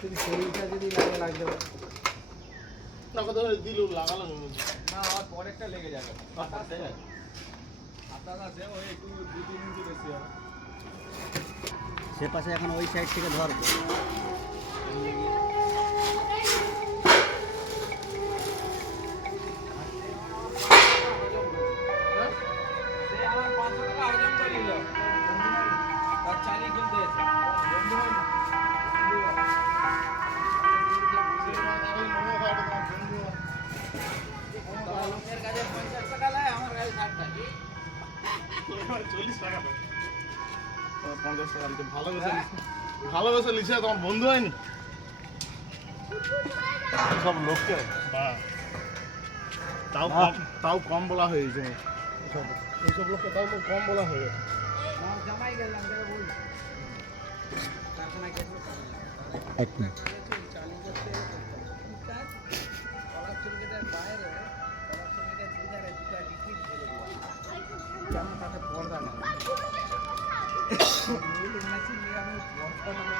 যদি শরীরটা যদি লাগে লাগবে না কথা দিল লাগালো না আর পরেরটা লেগে যাবে আটা আছে ওই একটু 2-3 ইঞ্চি বেশি হবে সে পাশে এখন ওই সাইড থেকে ধর আমার 500 টাকা হজম করিল আর চালি কিনতে এসে লোকের কাছে 50 টাকা নেয় আমার কাছে 60 টাকা 40 টাকা 50 টাকা দিতে ভালোবেসে লিখে তোমার বন্ধু হয়নি সব লোককে তাও কম বলা হয়েছে এইসব লোককে তাও কম বলা হয়ে গেছে জামাই গেলাম তাকে বল কারখানা কেটে এক মিনিট চালু করতে কাজ কলার চুলকেটার বাইরে কলার চুলকেটার দুধারে দুটা লিকুইড ঢেলে দেওয়া যেমন তাতে পর্দা না মেশিন নিয়ে আমি পর্দা না